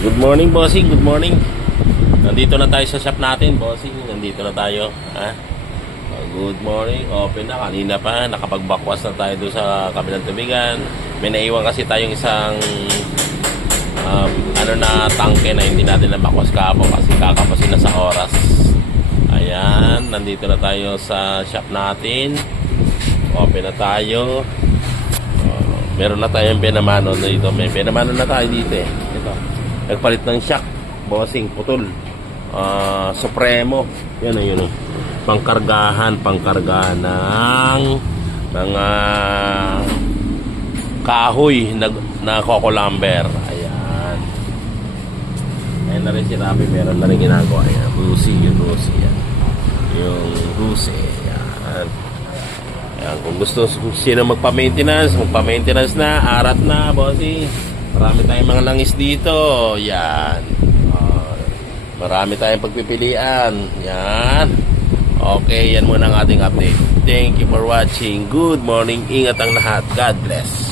Good morning, bossing. Good morning. Nandito na tayo sa shop natin, bossing. Nandito na tayo. Good morning. Open na. Kanina pa. Nakapagbakwas na tayo doon sa kabilang tubigan. May naiwan kasi tayong isang tangke na hindi natin nabakwas kahapon kasi kakapasin na sa oras. Ayan. Nandito na tayo sa shop natin. Open na tayo. Meron na tayong benamano na dito. May benamano na tayo dito eh. Ito. Nagpalit ng shock, bossing, putol. Supremo. Yan o, yun o. Pangkargahan ng mga kahoy na coco lumber. Ayan. Ayan na rin si Rabi. Meron na rin ginagawa. Ayan. Rusi. Yan. Yung Rusi. Ayan. Ayan. Kung gusto sino magpa-maintenance na. Arat na, bossing. Marami tayong mga langis dito. Yan. Marami tayong pagpipilian. Yan. Okay, yan muna ang ating update. Thank you for watching. Good morning. Ingat ang lahat. God bless.